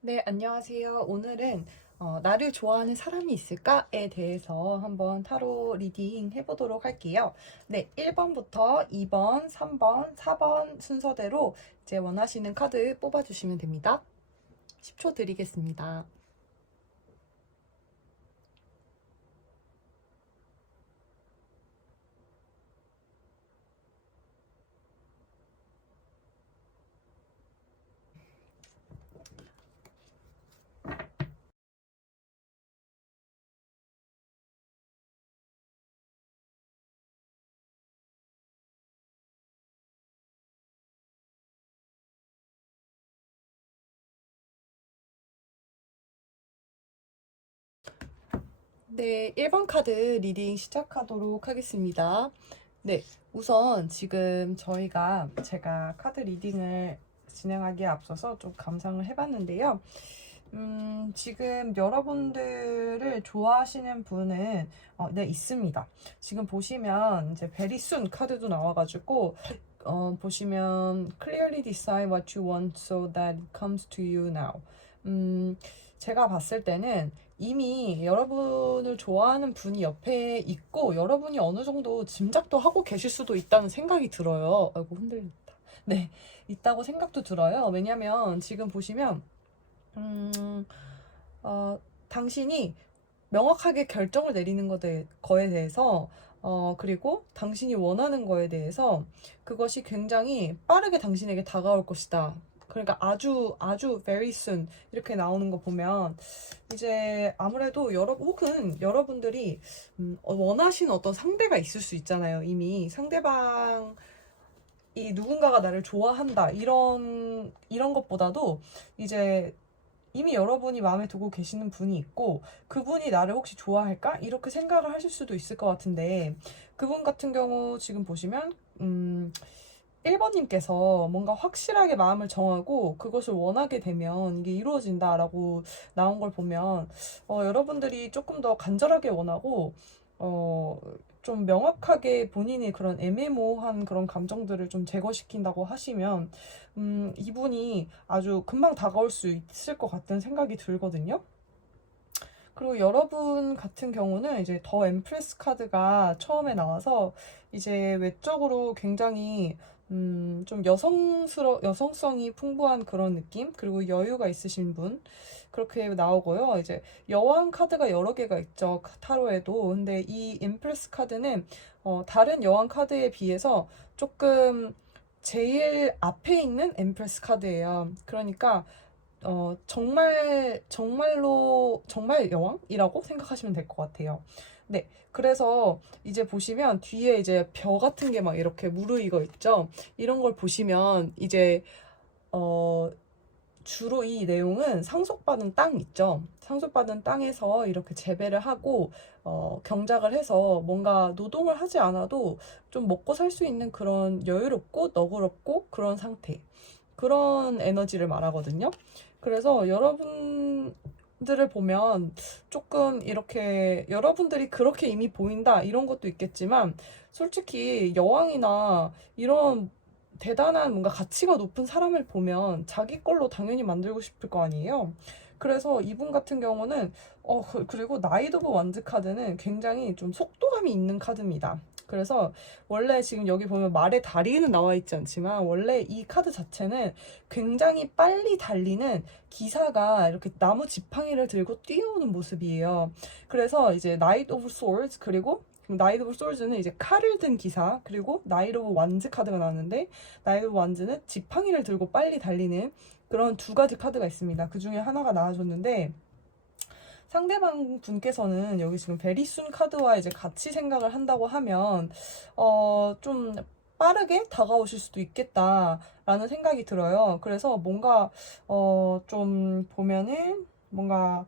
네, 안녕하세요. 오늘은 나를 좋아하는 사람이 있을까에 대해서 한번 타로 리딩 해보도록 할게요. 네, 1번부터 2번, 3번, 4번 순서대로 이제 원하시는 카드 뽑아주시면 됩니다. 10초 드리겠습니다. 네, 1번 카드 리딩 시작하도록 하겠습니다. 네, 우선 지금 제가 카드 리딩을 진행하기에 앞서서 좀 감상을 해봤는데요. 지금 여러분들을 좋아하시는 분은 네, 있습니다. 지금 보시면 이제 very soon 카드도 나와가지고 보시면 clearly decide what you want so that it comes to you now. 제가 봤을 때는 이미 여러분을 좋아하는 분이 옆에 있고 여러분이 어느 정도 짐작도 하고 계실 수도 있다는 생각이 들어요. 아이고 흔들린다. 네, 있다고 생각도 들어요. 왜냐면 지금 보시면 음, 당신이 명확하게 결정을 내리는 거에 대해서 그리고 당신이 원하는 거에 대해서 그것이 굉장히 빠르게 당신에게 다가올 것이다. 그러니까 아주 very soon 이렇게 나오는 거 보면 이제 아무래도 혹은 여러분들이 원하시는 어떤 상대가 있을 수 있잖아요. 이미 상대방이 누군가가 나를 좋아한다 이런 것보다도 이제 이미 여러분이 마음에 두고 계시는 분이 있고 그분이 나를 혹시 좋아할까? 이렇게 생각을 하실 수도 있을 것 같은데 그분 같은 경우 지금 보시면 1번님께서 뭔가 확실하게 마음을 정하고 그것을 원하게 되면 이게 이루어진다라고 나온 걸 보면 여러분들이 조금 더 간절하게 원하고 어, 좀 명확하게 본인의 그런 애매모호한 그런 감정들을 좀 제거시킨다고 하시면 이분이 아주 금방 다가올 수 있을 것 같다는 생각이 들거든요. 그리고 여러분 같은 경우는 이제 더 엠프레스 카드가 처음에 나와서 이제 외적으로 굉장히 좀 여성성이 풍부한 그런 느낌? 그리고 여유가 있으신 분? 그렇게 나오고요. 이제 여왕 카드가 여러 개가 있죠. 타로에도. 근데 이 엠프레스 카드는 다른 여왕 카드에 비해서 조금 제일 앞에 있는 엠프레스 카드예요. 그러니까 정말 여왕이라고 생각하시면 될 것 같아요. 네. 그래서 이제 보시면 뒤에 이제 벼 같은 게 막 이렇게 무르익어 있죠. 이런 걸 보시면 이제, 어, 주로 이 내용은 상속받은 땅 있죠. 상속받은 땅에서 이렇게 재배를 하고, 경작을 해서 뭔가 노동을 하지 않아도 좀 먹고 살 수 있는 그런 여유롭고 너그럽고 그런 상태. 그런 에너지를 말하거든요. 그래서 여러분들을 보면 조금 이렇게 여러분들이 그렇게 이미 보인다 이런 것도 있겠지만 솔직히 여왕이나 이런 대단한 뭔가 가치가 높은 사람을 보면 자기 걸로 당연히 만들고 싶을 거 아니에요. 그래서 이분 같은 경우는 그리고 나이드 오브 완즈 카드는 굉장히 좀 속도감이 있는 카드입니다. 그래서 원래 지금 여기 보면 말의 다리는 나와 있지 않지만 원래 이 카드 자체는 굉장히 빨리 달리는 기사가 이렇게 나무 지팡이를 들고 뛰어오는 모습이에요. 그래서 이제 나이트 오브 스워드 그리고 나이트 오브 스워드는 이제 칼을 든 기사 그리고 나이트 오브 완즈 카드가 나왔는데 나이트 오브 완즈는 지팡이를 들고 빨리 달리는 그런 두 가지 카드가 있습니다. 그 중에 하나가 나와줬는데 상대방 분께서는 여기 지금 베리순 카드와 이제 같이 생각을 한다고 하면 좀 빠르게 다가오실 수도 있겠다라는 생각이 들어요. 그래서 뭔가 좀 보면은 뭔가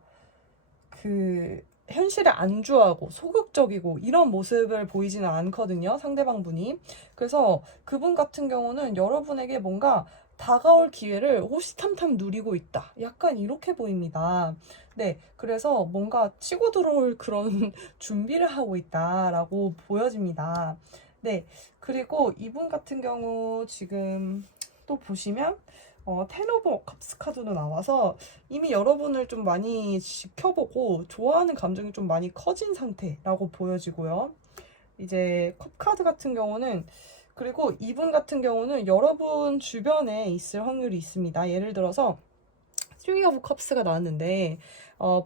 그 현실에 안주하고 소극적이고 이런 모습을 보이지는 않거든요. 상대방 분이. 그래서 그분 같은 경우는 여러분에게 뭔가 다가올 기회를 호시탐탐 누리고 있다. 약간 이렇게 보입니다. 네. 그래서 뭔가 치고 들어올 그런 준비를 하고 있다라고 보여집니다. 네. 그리고 이분 같은 경우 지금 또 보시면 텐 오브 컵스 카드도 나와서 이미 여러분을 좀 많이 지켜보고 좋아하는 감정이 좀 많이 커진 상태라고 보여지고요. 이제 컵 카드 같은 경우는, 그리고 이분 같은 경우는 여러분 주변에 있을 확률이 있습니다. 예를 들어서 쓰리 오브 컵스가 나왔는데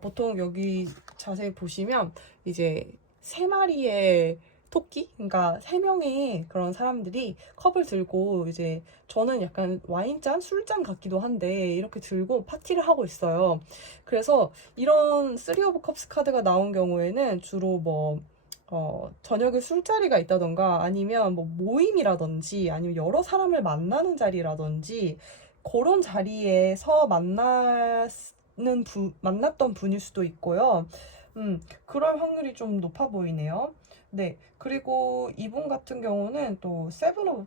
보통 여기 자세히 보시면 이제 세 마리의 토끼, 그러니까 세 명의 그런 사람들이 컵을 들고, 이제 저는 약간 와인잔, 술잔 같기도 한데 이렇게 들고 파티를 하고 있어요. 그래서 이런 쓰리 오브 컵스 카드가 나온 경우에는 주로 뭐 저녁에 술자리가 있다던가, 아니면 뭐 모임이라든지, 아니면 여러 사람을 만나는 자리라든지, 그런 자리에서 만났던 분일 수도 있고요. 그럴 확률이 좀 높아 보이네요. 네. 그리고 이분 같은 경우는 또 세븐 오브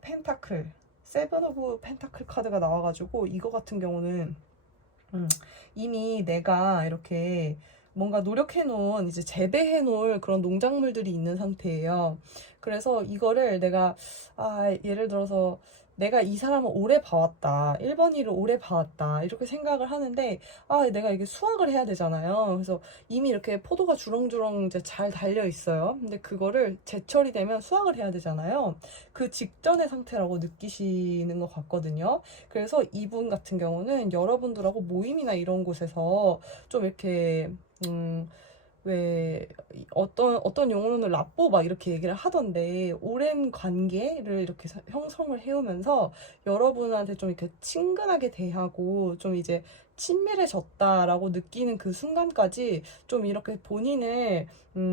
펜타클 카드가 나와가지고, 이거 같은 경우는 이미 내가 이렇게 뭔가 노력해놓은, 이제 재배해놓을 그런 농작물들이 있는 상태예요. 그래서 이거를 내가, 예를 들어서 내가 이 사람을 오래 봐왔다, 1번 일을 오래 봐왔다, 이렇게 생각을 하는데, 내가 이게 수확을 해야 되잖아요. 그래서 이미 이렇게 포도가 주렁주렁 이제 잘 달려 있어요. 근데 그거를 제철이 되면 수확을 해야 되잖아요. 그 직전의 상태라고 느끼시는 것 같거든요. 그래서 이분 같은 경우는 여러분들하고 모임이나 이런 곳에서 좀 이렇게, 왜 어떤 용어로는 라뽀 막 이렇게 얘기를 하던데, 오랜 관계를 이렇게 형성을 해오면서 여러분한테 좀 이렇게 친근하게 대하고 좀 이제 친밀해졌다라고 느끼는 그 순간까지 좀 이렇게 본인을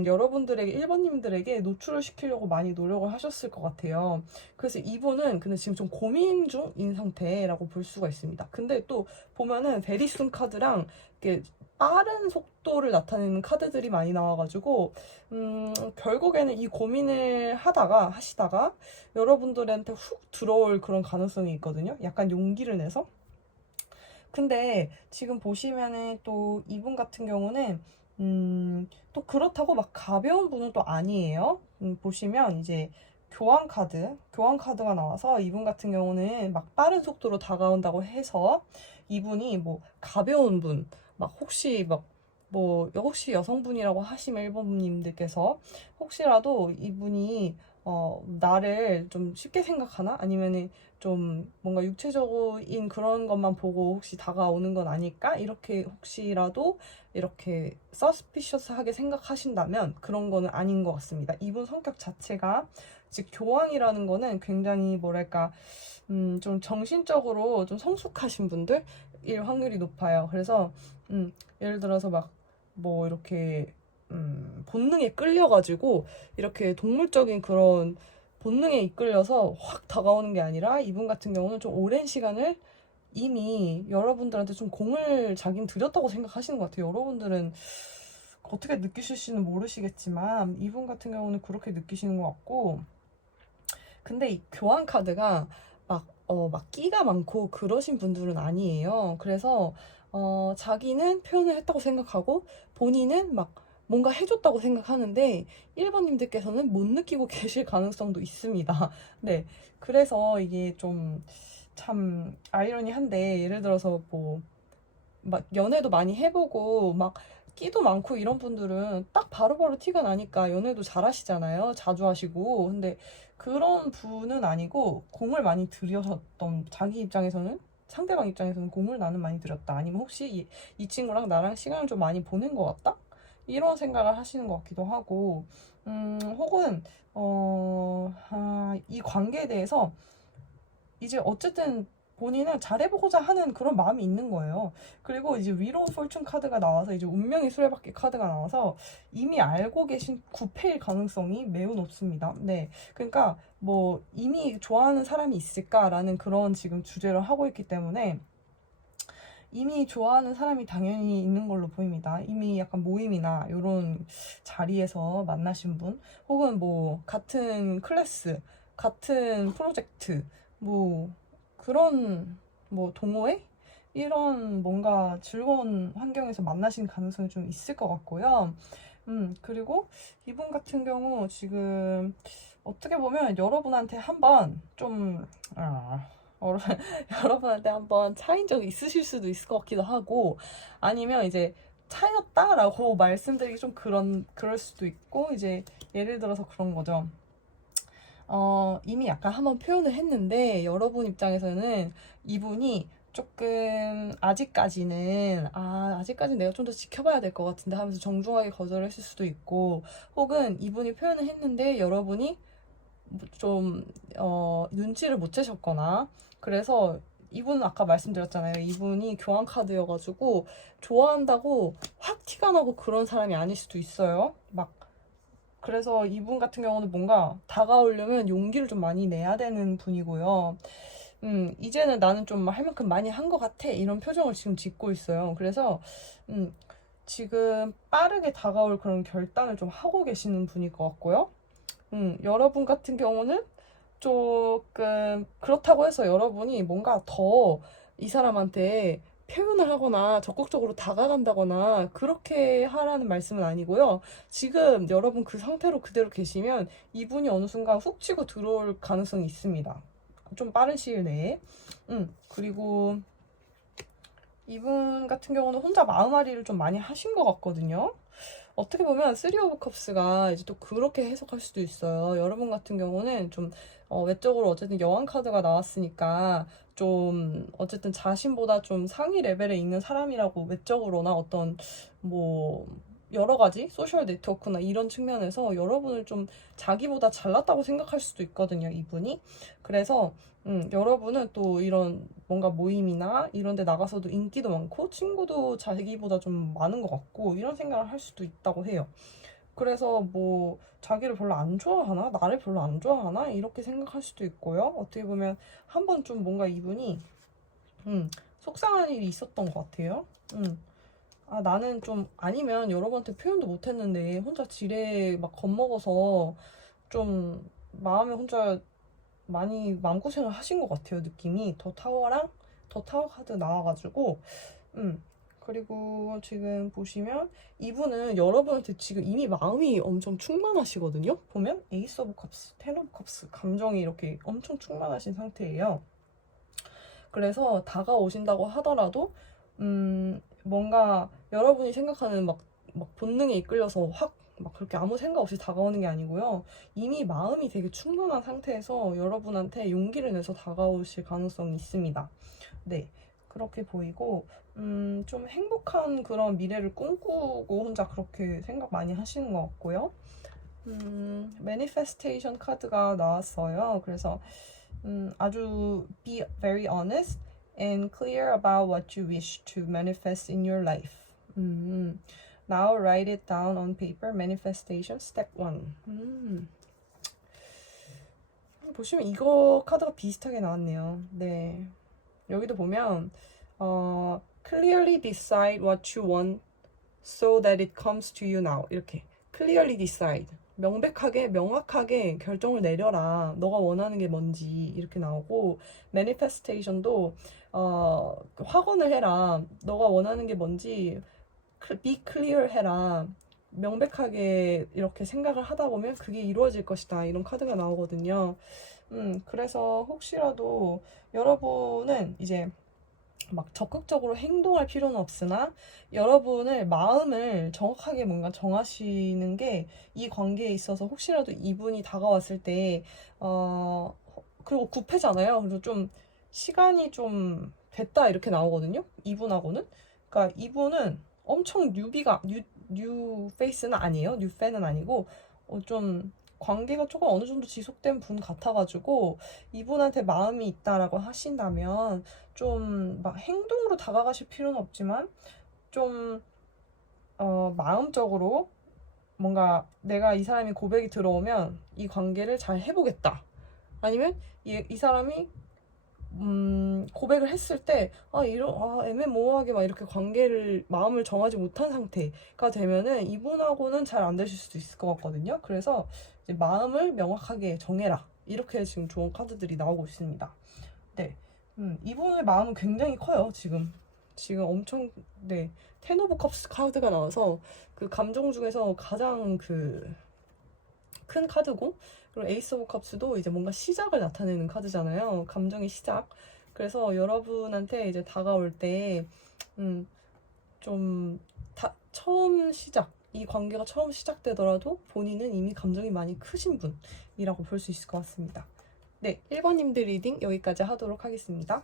여러분들에게, 1번님들에게 노출을 시키려고 많이 노력을 하셨을 것 같아요. 그래서 이분은 근데 지금 좀 고민 중인 상태라고 볼 수가 있습니다. 근데 또 보면은 베리순 카드랑 이렇게 빠른 속도를 나타내는 카드들이 많이 나와가지고, 결국에는 이 고민을 하시다가 여러분들한테 훅 들어올 그런 가능성이 있거든요. 약간 용기를 내서. 근데 지금 보시면은 또 이분 같은 경우는, 또 그렇다고 막 가벼운 분은 또 아니에요. 보시면 이제 교환 카드가 나와서, 이분 같은 경우는 막 빠른 속도로 다가온다고 해서 이분이 뭐 가벼운 분, 막 혹시 여성분이라고 하시면 1번님들께서 혹시라도 이분이 나를 좀 쉽게 생각하나? 아니면은 좀 뭔가 육체적인 그런 것만 보고 혹시 다가오는 건 아닐까? 이렇게 혹시라도 이렇게 서스피셔스하게 생각하신다면 그런 거는 아닌 것 같습니다. 이분 성격 자체가, 즉 교황이라는 거는 굉장히 뭐랄까, 좀 정신적으로 좀 성숙하신 분들일 확률이 높아요. 그래서 예를 들어서 막 뭐 이렇게 본능에 끌려가지고 이렇게 동물적인 그런 본능에 이끌려서 확 다가오는 게 아니라, 이분 같은 경우는 좀 오랜 시간을 이미 여러분들한테 좀 공을 자긴 들였다고 생각하시는 것 같아요. 여러분들은 어떻게 느끼실지는 모르시겠지만 이분 같은 경우는 그렇게 느끼시는 것 같고, 근데 이 교환 카드가 막 끼가 많고 그러신 분들은 아니에요. 그래서 자기는 표현을 했다고 생각하고 본인은 막 뭔가 해줬다고 생각하는데 1번님들께서는 못 느끼고 계실 가능성도 있습니다. 네. 그래서 이게 좀 참 아이러니한데, 예를 들어서 뭐 막 연애도 많이 해보고 막 끼도 많고 이런 분들은 딱 바로바로 티가 나니까 연애도 잘하시잖아요. 자주 하시고. 근데 그런 분은 아니고, 공을 많이 들여셨던, 자기 입장에서는, 상대방 입장에서는 공을 나는 많이 들였다, 아니면 혹시 이 친구랑 나랑 시간을 좀 많이 보낸 것 같다, 이런 생각을 하시는 것 같기도 하고, 혹은 이 관계에 대해서 이제 어쨌든 본인은 잘해보고자 하는 그런 마음이 있는 거예요. 그리고 이제 위로 폴춘 카드가 나와서, 이제 운명의 수레바퀴 카드가 나와서 이미 알고 계신 구패일 가능성이 매우 높습니다. 네. 그러니까 뭐 이미 좋아하는 사람이 있을까라는 그런 지금 주제를 하고 있기 때문에 이미 좋아하는 사람이 당연히 있는 걸로 보입니다. 이미 약간 모임이나 이런 자리에서 만나신 분, 혹은 뭐 같은 클래스, 같은 프로젝트, 뭐 그런 뭐 동호회? 이런 뭔가 즐거운 환경에서 만나신 가능성이 좀 있을 것 같고요. 그리고 이분 같은 경우 지금 어떻게 보면 여러분한테 한번 좀 여러- 여러분한테 한번 차인 적이 있으실 수도 있을 것 같기도 하고, 아니면 이제 차였다라고 말씀드리기 좀 그럴 수도 있고, 이제 예를 들어서 그런 거죠. 이미 약간 한번 표현을 했는데, 여러분 입장에서는 이분이 조금, 아직까지는 내가 좀 더 지켜봐야 될 것 같은데 하면서 정중하게 거절을 했을 수도 있고, 혹은 이분이 표현을 했는데 여러분이 좀, 눈치를 못 채셨거나, 그래서 이분은 아까 말씀드렸잖아요. 이분이 교환카드여가지고, 좋아한다고 확 티가 나고 그런 사람이 아닐 수도 있어요. 그래서 이분 같은 경우는 뭔가 다가오려면 용기를 좀 많이 내야 되는 분이고요. 이제는 나는 좀 할 만큼 많이 한 것 같아. 이런 표정을 지금 짓고 있어요. 그래서, 음, 지금 빠르게 다가올 그런 결단을 좀 하고 계시는 분일 것 같고요. 여러분 같은 경우는 조금 그렇다고 해서 여러분이 뭔가 더 이 사람한테 표현을 하거나 적극적으로 다가간다거나 그렇게 하라는 말씀은 아니고요. 지금 여러분 그 상태로 그대로 계시면 이분이 어느 순간 훅 치고 들어올 가능성이 있습니다. 좀 빠른 시일 내에. 그리고 이분 같은 경우는 혼자 마음앓이를 좀 많이 하신 것 같거든요. 어떻게 보면 쓰리 오브 컵스가 이제 또 그렇게 해석할 수도 있어요. 여러분 같은 경우는 좀 외적으로 어쨌든 여왕 카드가 나왔으니까 좀 어쨌든 자신보다 좀 상위 레벨에 있는 사람이라고 외적으로나 어떤 뭐 여러 가지 소셜 네트워크나 이런 측면에서 여러분을 좀 자기보다 잘났다고 생각할 수도 있거든요, 이분이. 그래서 여러분은 또 이런 뭔가 모임이나 이런 데 나가서도 인기도 많고 친구도 자기보다 좀 많은 것 같고 이런 생각을 할 수도 있다고 해요. 그래서 뭐 자기를 별로 안 좋아하나? 나를 별로 안 좋아하나? 이렇게 생각할 수도 있고요. 어떻게 보면 한번 좀 뭔가 이분이 속상한 일이 있었던 것 같아요. 나는 좀 아니면 여러분한테 표현도 못 했는데 혼자 지레 막 겁먹어서 좀 마음에 혼자 많이 마음고생을 하신 것 같아요, 느낌이. 더 타워 카드 나와가지고, 그리고 지금 보시면 이분은 여러분한테 지금 이미 마음이 엄청 충만하시거든요? 보면 에이스 오브 컵스, 텐 오브 컵스, 감정이 이렇게 엄청 충만하신 상태예요. 그래서 다가오신다고 하더라도, 뭔가 여러분이 생각하는 막 본능에 이끌려서 막 그렇게 아무 생각 없이 다가오는 게 아니고요. 이미 마음이 되게 충분한 상태에서 여러분한테 용기를 내서 다가오실 가능성이 있습니다. 네. 그렇게 보이고, 좀 행복한 그런 미래를 꿈꾸고 혼자 그렇게 생각 많이 하시는 것 같고요. 매니페스테이션 카드가 나왔어요. 그래서, 아주 be very honest and clear about what you wish to manifest in your life. Now write it down on paper. Manifestation step 1. 보시면 이거 카드가 비슷하게 나왔네요. 네. 여기도 보면 clearly decide what you want so that it comes to you now. 이렇게 clearly decide. 명확하게 결정을 내려라. 너가 원하는 게 뭔지 이렇게 나오고 manifestation도 확언을 해라. 너가 원하는 게 뭔지 be clear 해라. 명백하게 이렇게 생각을 하다 보면 그게 이루어질 것이다. 이런 카드가 나오거든요. 그래서 혹시라도 여러분은 이제 막 적극적으로 행동할 필요는 없으나 여러분의 마음을 정확하게 뭔가 정하시는 게 이 관계에 있어서 혹시라도 이분이 다가왔을 때, 그리고 9패잖아요. 그래서 좀 시간이 좀 됐다 이렇게 나오거든요. 이분하고는. 그러니까 이분은 엄청 뉴 페이스는 아니에요. 뉴 팬은 아니고, 좀 관계가 조금 어느 정도 지속된 분 같아가지고 이분한테 마음이 있다라고 하신다면 좀 막 행동으로 다가가실 필요는 없지만 좀 마음적으로 뭔가 내가 이 사람이 고백이 들어오면 이 관계를 잘 해보겠다. 아니면 이 사람이 고백을 했을 때, 애매모호하게 막 이렇게 마음을 정하지 못한 상태가 되면은 이분하고는 잘 안 되실 수도 있을 것 같거든요. 그래서 이제 마음을 명확하게 정해라. 이렇게 지금 좋은 카드들이 나오고 있습니다. 네. 이분의 마음은 굉장히 커요, 지금. 지금 엄청, 네. 텐 오브 컵스 카드가 나와서 그 감정 중에서 가장 큰 카드고, 그리고 에이스 오브 컵스도 이제 뭔가 시작을 나타내는 카드잖아요. 감정의 시작. 그래서 여러분한테 이제 다가올 때, 좀, 처음 시작, 이 관계가 처음 시작되더라도 본인은 이미 감정이 많이 크신 분이라고 볼 수 있을 것 같습니다. 네, 1번님들 리딩 여기까지 하도록 하겠습니다.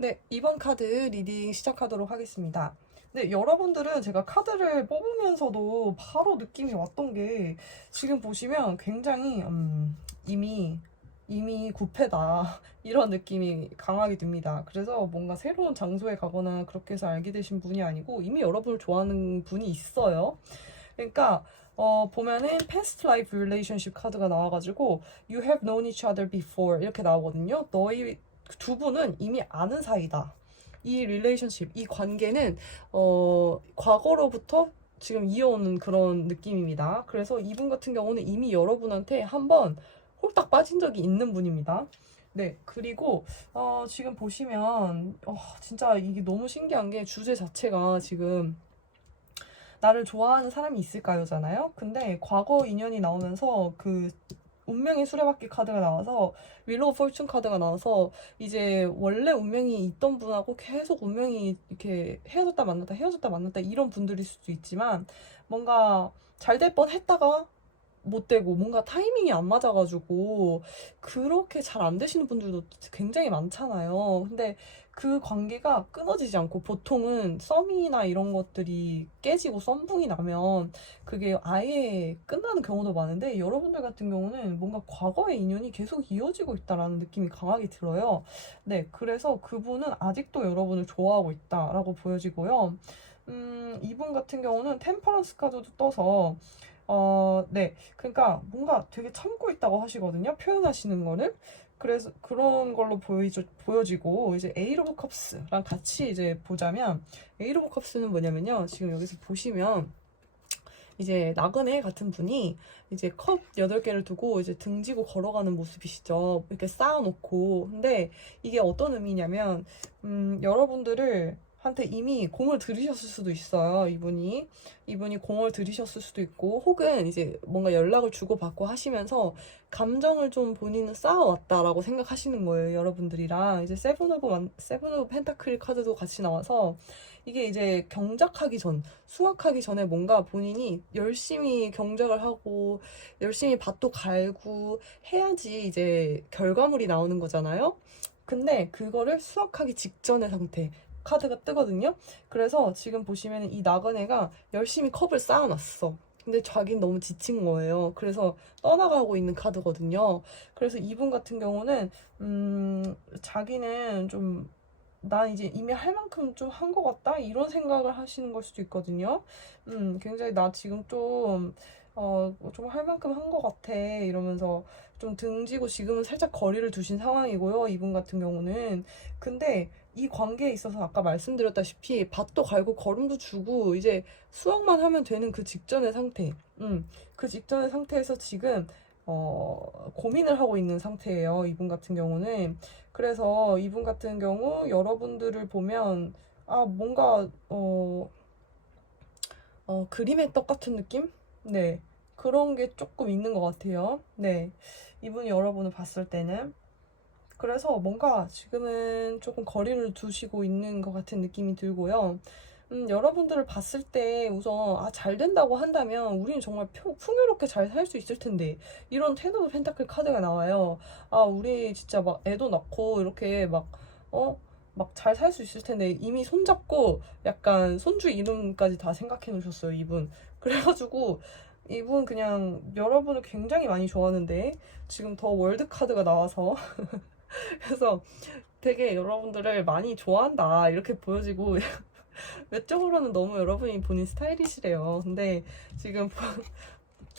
네, 2번 카드 리딩 시작하도록 하겠습니다. 네, 여러분들은 제가 카드를 뽑으면서도 바로 느낌이 왔던 게 지금 보시면 굉장히 이미 구패다 이런 느낌이 강하게 듭니다. 그래서 뭔가 새로운 장소에 가거나 그렇게 해서 알게 되신 분이 아니고 이미 여러분을 좋아하는 분이 있어요. 그러니까 보면은 past life relationship 카드가 나와가지고 you have known each other before 이렇게 나오거든요. 너희 두 분은 이미 아는 사이다. 이 릴레이션십, 이 관계는 과거로부터 지금 이어오는 그런 느낌입니다. 그래서 이분 같은 경우는 이미 여러분한테 한번 홀딱 빠진 적이 있는 분입니다. 네, 그리고 지금 보시면 진짜 이게 너무 신기한 게 주제 자체가 지금 나를 좋아하는 사람이 있을까요잖아요. 근데 과거 인연이 나오면서 그 운명의 수레바퀴 카드가 나와서 윌로우 포춘 카드가 나와서 이제 원래 운명이 있던 분하고 계속 운명이 이렇게 헤어졌다 만났다 헤어졌다 만났다 이런 분들일 수도 있지만 뭔가 잘 될 뻔 했다가 못 되고 뭔가 타이밍이 안 맞아가지고 그렇게 잘 안 되시는 분들도 굉장히 많잖아요. 근데 그 관계가 끊어지지 않고 보통은 썸이나 이런 것들이 깨지고 썸붕이 나면 그게 아예 끝나는 경우도 많은데 여러분들 같은 경우는 뭔가 과거의 인연이 계속 이어지고 있다라는 느낌이 강하게 들어요. 네, 그래서 그분은 아직도 여러분을 좋아하고 있다라고 보여지고요. 이분 같은 경우는 템퍼런스 카드도 떠서 네. 그러니까 뭔가 되게 참고 있다고 하시거든요. 표현하시는 거를. 그래서 그런 걸로 보여지고, 이제 에이트 오브 컵스랑 같이 이제 보자면, 에이트 오브 컵스는 뭐냐면요. 지금 여기서 보시면, 이제 나그네 같은 분이 이제 컵 8개를 두고 이제 등지고 걸어가는 모습이시죠. 이렇게 쌓아놓고. 근데 이게 어떤 의미냐면, 여러분들을 한테 이미 공을 들이셨을 수도 있어요. 이분이 공을 들이셨을 수도 있고 혹은 이제 뭔가 연락을 주고받고 하시면서 감정을 좀 본인은 쌓아왔다라고 생각하시는 거예요. 여러분들이랑 이제 세븐 오브 펜타클 카드도 같이 나와서 이게 이제 수학하기 전에 뭔가 본인이 열심히 경작을 하고 열심히 밭도 갈고 해야지 이제 결과물이 나오는 거잖아요. 근데 그거를 수학하기 직전의 상태 카드가 뜨거든요. 그래서 지금 보시면 이 나그네가 열심히 컵을 쌓아놨어. 근데 자기는 너무 지친 거예요. 그래서 떠나가고 있는 카드거든요. 그래서 이분 같은 경우는 자기는 좀 난 이제 이미 할 만큼 좀 한 것 같다 이런 생각을 하시는 걸 수도 있거든요. 굉장히 나 지금 좀 할 만큼 한 것 같아 이러면서 좀 등지고 지금은 살짝 거리를 두신 상황이고요. 이분 같은 경우는 근데 이 관계에 있어서 아까 말씀드렸다시피 밭도 갈고 걸음도 주고 이제 수확만 하면 되는 그 직전의 상태. 그 직전의 상태에서 지금 고민을 하고 있는 상태예요. 이분 같은 경우는. 그래서 이분 같은 경우 여러분들을 보면 뭔가 그림의 떡 같은 느낌? 네. 그런 게 조금 있는 것 같아요. 네. 이분이 여러분을 봤을 때는. 그래서 뭔가 지금은 조금 거리를 두시고 있는 것 같은 느낌이 들고요. 여러분들을 봤을 때 우선 잘 된다고 한다면 우리는 정말 풍요롭게 잘 살 수 있을 텐데 이런 텐 오브 펜타클 카드가 나와요. 우리 진짜 막 애도 낳고 이렇게 막 잘 살 수 있을 텐데 이미 손잡고 약간 손주 이름까지 다 생각해 놓으셨어요, 이분. 그래가지고 이분 그냥 여러분을 굉장히 많이 좋아하는데 지금 더 월드 카드가 나와서 그래서 되게 여러분들을 많이 좋아한다 이렇게 보여지고 외적으로는 너무 여러분이 본인 스타일이시래요. 근데 지금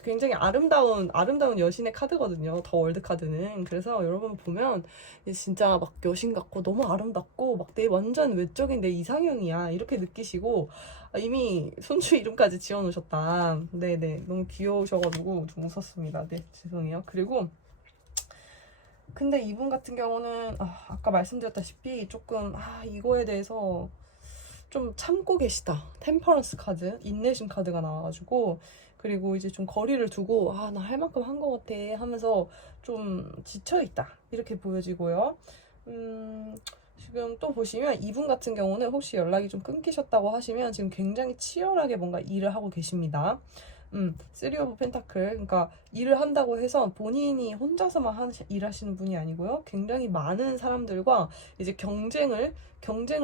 굉장히 아름다운 여신의 카드거든요. 더 월드 카드는. 그래서 여러분 보면 진짜 막 여신 같고 너무 아름답고 막 내 완전 외적인 내 이상형이야 이렇게 느끼시고 이미 손주 이름까지 지어놓으셨다. 네네, 너무 귀여우셔가지고 좀 웃었습니다. 네, 죄송해요. 그리고 근데 이분 같은 경우는 아까 말씀드렸다시피 조금 이거에 대해서 좀 참고 계시다. 템퍼런스 카드, 인내심 카드가 나와가지고 그리고 이제 좀 거리를 두고 나 할 만큼 한 것 같아 하면서 좀 지쳐있다 이렇게 보여지고요. 지금 또 보시면 이분 같은 경우는 혹시 연락이 좀 끊기셨다고 하시면 지금 굉장히 치열하게 뭔가 일을 하고 계십니다. 쓰리 오브 펜타클. 그러니까 일을 한다고 해서 본인이 혼자서만 일하시는 분이 아니고요. 굉장히 많은 사람들과 이제 경쟁을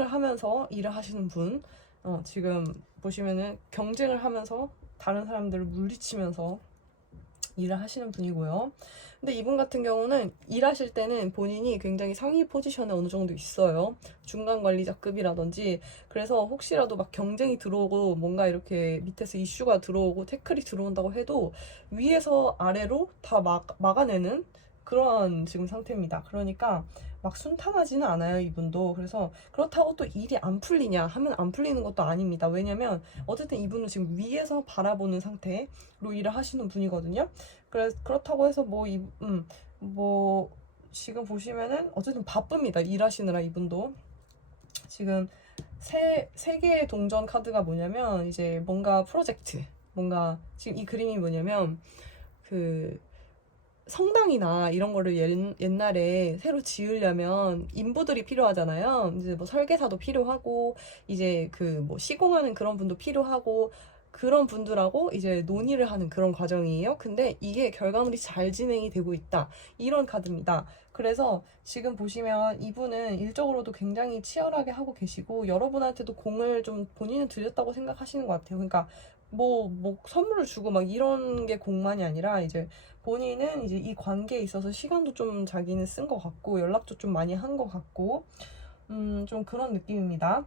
하면서 일을 하시는 분. 지금 보시면은 경쟁을 하면서 다른 사람들을 물리치면서 일을 하시는 분이고요. 근데 이분 같은 경우는 일하실 때는 본인이 굉장히 상위 포지션에 어느 정도 있어요. 중간 관리자급이라든지. 그래서 혹시라도 막 경쟁이 들어오고 뭔가 이렇게 밑에서 이슈가 들어오고 태클이 들어온다고 해도 위에서 아래로 다 막아내는 그러한 지금 상태입니다. 그러니까 막 순탄하지는 않아요, 이분도. 그래서 그렇다고 또 일이 안 풀리냐 하면 안 풀리는 것도 아닙니다. 왜냐면 어쨌든 이분은 지금 위에서 바라보는 상태로 일을 하시는 분이거든요. 그렇다고 해서 뭐 지금 보시면은 어쨌든 바쁩니다. 일하시느라 이분도. 지금 세 개의 동전 카드가 뭐냐면 이제 뭔가 프로젝트, 뭔가 지금 이 그림이 뭐냐면 그 성당이나 이런 거를 옛날에 새로 지으려면 인부들이 필요하잖아요. 이제 뭐 설계사도 필요하고, 이제 그 뭐 시공하는 그런 분도 필요하고, 그런 분들하고 이제 논의를 하는 그런 과정이에요. 근데 이게 결과물이 잘 진행이 되고 있다. 이런 카드입니다. 그래서 지금 보시면 이분은 일적으로도 굉장히 치열하게 하고 계시고, 여러분한테도 공을 좀 본인은 드렸다고 생각하시는 것 같아요. 그러니까 뭐 선물을 주고 막 이런 게 공만이 아니라 이제 본인은 이제 이 관계에 있어서 시간도 좀 자기는 쓴 것 같고 연락도 좀 많이 한 것 같고 좀 그런 느낌입니다.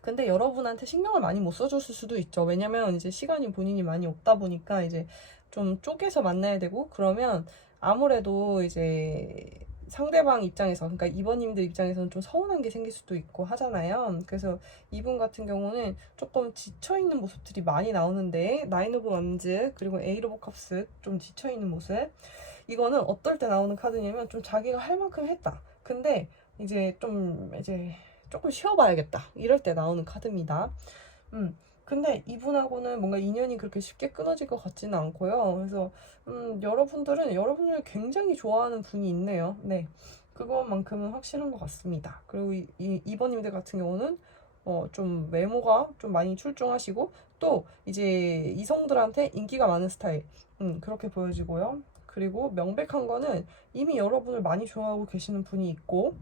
근데 여러분한테 신경을 많이 못 써줬을 수도 있죠. 왜냐면 이제 시간이 본인이 많이 없다 보니까 이제 좀 쪼개서 만나야 되고 그러면 아무래도 이제 상대방 입장에서, 그러니까 이번님들 입장에서는 좀 서운한 게 생길 수도 있고 하잖아요. 그래서 이분 같은 경우는 조금 지쳐있는 모습들이 많이 나오는데, 나인 오브 원즈 그리고 에이트 오브 컵스 좀 지쳐있는 모습. 이거는 어떨 때 나오는 카드냐면 좀 자기가 할 만큼 했다. 근데 이제 조금 쉬어봐야겠다. 이럴 때 나오는 카드입니다. 근데 이분하고는 뭔가 인연이 그렇게 쉽게 끊어질 것 같지는 않고요. 그래서 여러분을 굉장히 좋아하는 분이 있네요. 네, 그것만큼은 확실한 것 같습니다. 그리고 이번님들 같은 경우는 좀 외모가 좀 많이 출중하시고 또 이제 이성들한테 인기가 많은 스타일, 그렇게 보여지고요. 그리고 명백한 거는 이미 여러분을 많이 좋아하고 계시는 분이 있고,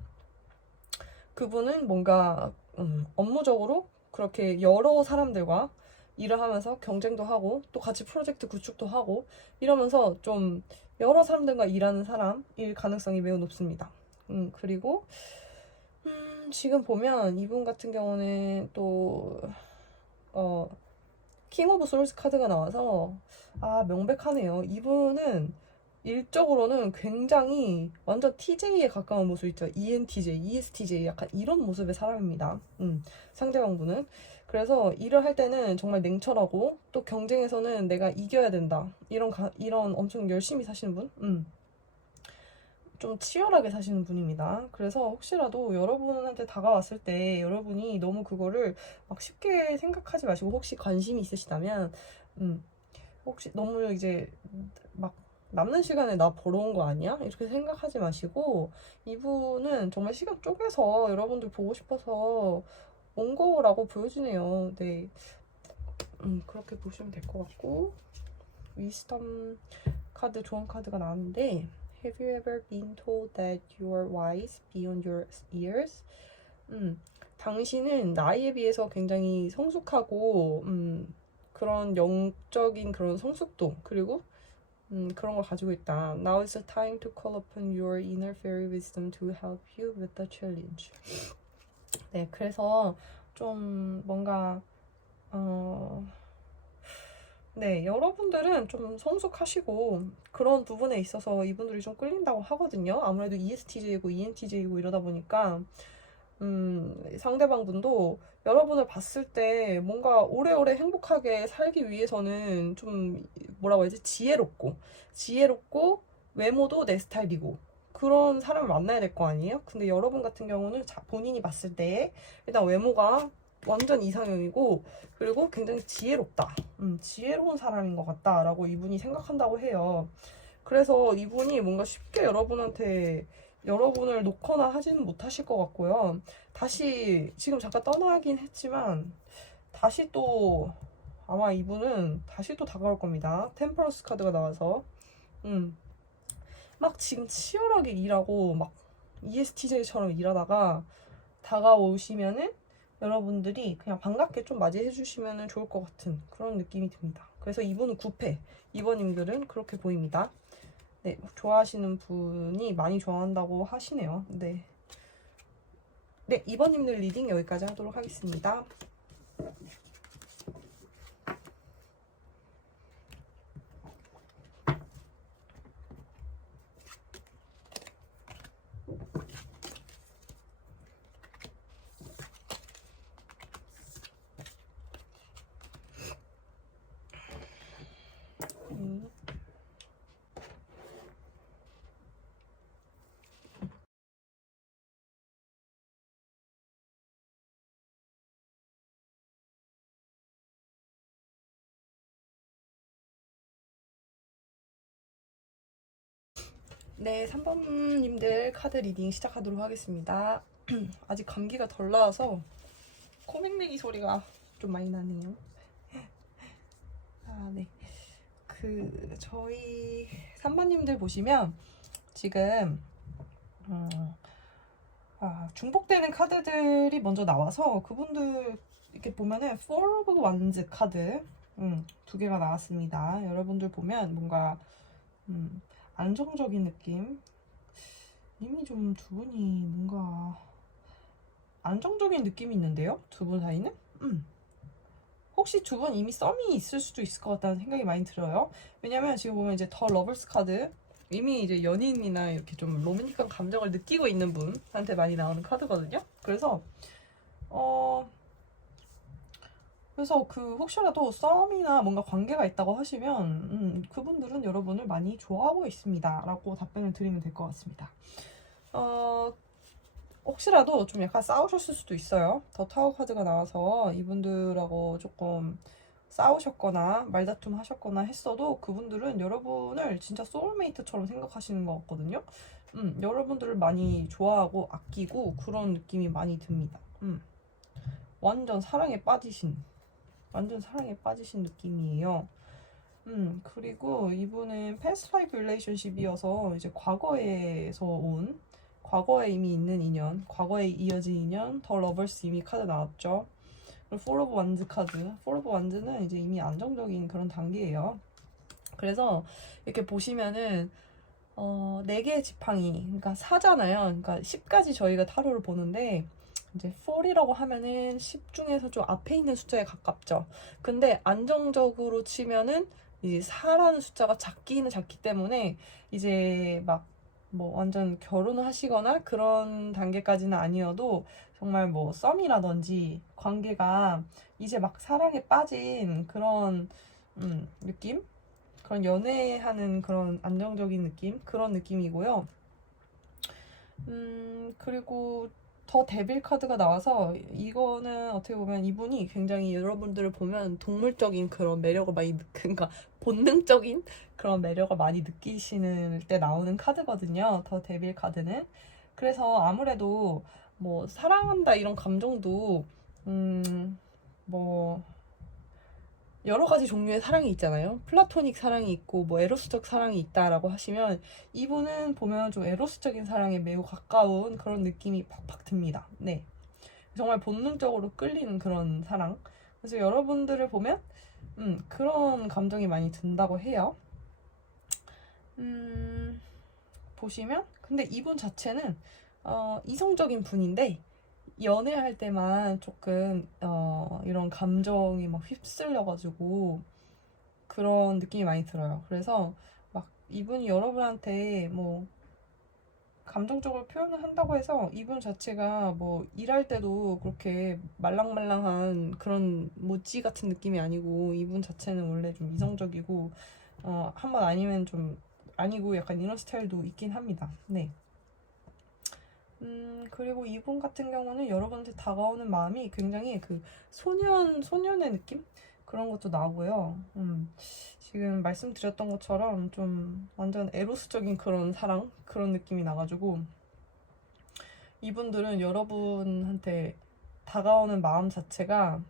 그분은 뭔가 업무적으로 그렇게 여러 사람들과 일을 하면서 경쟁도 하고 또 같이 프로젝트 구축도 하고 이러면서 좀 여러 사람들과 일하는 사람일 가능성이 매우 높습니다. 그리고 지금 보면 이분 같은 경우는 또 킹 오브 솔스 카드가 나와서 명백하네요. 이분은 일적으로는 굉장히 완전 TJ에 가까운 모습 있죠. ENTJ, ESTJ 약간 이런 모습의 사람입니다. 상대방분은. 그래서 일을 할 때는 정말 냉철하고 또 경쟁에서는 내가 이겨야 된다. 이런 엄청 열심히 사시는 분? 좀 치열하게 사시는 분입니다. 그래서 혹시라도 여러분한테 다가왔을 때 여러분이 너무 그거를 막 쉽게 생각하지 마시고, 혹시 관심이 있으시다면 혹시 너무 이제 막 남는 시간에 나 보러 온 거 아니야? 이렇게 생각하지 마시고, 이분은 정말 시간 쪼개서 여러분들 보고 싶어서 온 거라고 보여지네요. 네, 그렇게 보시면 될 것 같고, 위스덤 카드, 좋은 카드가 나왔는데, Have you ever been told that you are wise beyond your years? 당신은 나이에 비해서 굉장히 성숙하고, 그런 영적인 그런 성숙도, 그리고 그런 걸 가지고 있다. Now is the time to call upon your inner fairy wisdom to help you with the challenge. 네, 그래서 좀 뭔가 네, 여러분들은 좀 성숙하시고 그런 부분에 있어서 이분들이 좀 끌린다고 하거든요. 아무래도 ESTJ고 ENTJ고 이러다 보니까 상대방 분도 여러분을 봤을 때 뭔가 오래오래 행복하게 살기 위해서는 좀 뭐라고 해야지? 지혜롭고 외모도 내 스타일이고 그런 사람을 만나야 될 거 아니에요? 근데 여러분 같은 경우는 본인이 봤을 때 일단 외모가 완전 이상형이고 그리고 굉장히 지혜롭다. 지혜로운 사람인 것 같다라고 이분이 생각한다고 해요. 그래서 이분이 뭔가 쉽게 여러분을 놓거나 하지는 못하실 것 같고요. 다시 지금 잠깐 떠나긴 했지만 다시 또 아마 이분은 다시 또 다가올 겁니다. 템퍼런스 카드가 나와서 막 지금 치열하게 일하고 막 ESTJ처럼 일하다가 다가오시면은 여러분들이 그냥 반갑게 좀 맞이해 주시면 좋을 것 같은 그런 느낌이 듭니다. 그래서 이분은 9패, 이번님들은 그렇게 보입니다. 네, 좋아하시는 분이 많이 좋아한다고 하시네요. 네. 네, 이번님들 리딩 여기까지 하도록 하겠습니다. 네, 3번님들 카드 리딩 시작하도록 하겠습니다. 아직 감기가 덜 나와서 코맹맹이 소리가 좀 많이 나네요. 아, 네. 저희 3번님들 보시면 지금 중복되는 카드들이 먼저 나와서 그분들 이렇게 보면은 Four of Wands 카드 2개가 나왔습니다. 여러분들 보면 뭔가 안정적인 느낌. 이미 좀 두 분이 뭔가 안정적인 느낌이 있는데요? 두 분 사이는? 혹시 두 분 이미 썸이 있을 수도 있을 것 같다는 생각이 많이 들어요. 왜냐면 지금 보면 이제 더 러버스 카드 이미 이제 연인이나 이렇게 좀 로맨틱한 감정을 느끼고 있는 분한테 많이 나오는 카드거든요. 그래서 혹시라도 썸이나 뭔가 관계가 있다고 하시면 그분들은 여러분을 많이 좋아하고 있습니다 라고 답변을 드리면 될 것 같습니다. 혹시라도 좀 약간 싸우셨을 수도 있어요. 더 타워 카드가 나와서 이분들하고 조금 싸우셨거나 말다툼 하셨거나 했어도 그분들은 여러분을 진짜 소울메이트처럼 생각하시는 것 같거든요. 여러분들을 많이 좋아하고 아끼고 그런 느낌이 많이 듭니다. 완전 사랑에 빠지신 느낌이에요. 그리고 이분은 past life relationship이어서 이제 과거에 이미 있는 인연, 과거에 이어진 인연, 더 러버스 이미 카드 나왔죠. 그리고 Four of Wands 카드. Four of Wands는 이제 이미 안정적인 그런 단계예요. 그래서 이렇게 보시면은 4개의 지팡이, 그러니까 4잖아요. 그러니까 10까지 저희가 타로를 보는데 이제 4이라고 하면은 10 중에서 좀 앞에 있는 숫자에 가깝죠. 근데 안정적으로 치면은 이제 4라는 숫자가 작기는 작기 때문에 이제 막 뭐 완전 결혼을 하시거나 그런 단계까지는 아니어도 정말 뭐 썸이라든지 관계가 이제 막 사랑에 빠진 그런 느낌? 그런 연애하는 그런 안정적인 느낌? 그런 느낌이고요. 그리고 더 데빌 카드가 나와서 이거는 어떻게 보면 이분이 굉장히 여러분들을 보면 동물적인 그런 매력을 그러니까 본능적인 그런 매력을 많이 느끼시는 때 나오는 카드거든요. 더 데빌 카드는. 그래서 아무래도 뭐 사랑한다 이런 감정도 뭐 여러 가지 종류의 사랑이 있잖아요. 플라토닉 사랑이 있고 뭐 에로스적 사랑이 있다라고 하시면 이분은 보면 좀 에로스적인 사랑에 매우 가까운 그런 느낌이 팍팍 듭니다. 네. 정말 본능적으로 끌리는 그런 사랑. 그래서 여러분들을 보면 그런 감정이 많이 든다고 해요. 보시면 근데 이분 자체는 이성적인 분인데 연애할 때만 조금 이런 감정이 막 휩쓸려가지고 그런 느낌이 많이 들어요. 그래서 막 이분이 여러분한테 뭐 감정적으로 표현을 한다고 해서 이분 자체가 뭐 일할 때도 그렇게 말랑말랑한 그런 모찌 같은 느낌이 아니고 이분 자체는 원래 좀 이성적이고 한 번 아니면 좀 아니고 약간 이런 스타일도 있긴 합니다. 네. 그리고 이분 같은 경우는 여러분한테 다가오는 마음이 굉장히 그 소년의 느낌? 그런 것도 나고요. 지금 말씀드렸던 것처럼 좀 완전 에로스적인 그런 사랑? 그런 느낌이 나가지고 이분들은 여러분한테 다가오는 마음 자체가,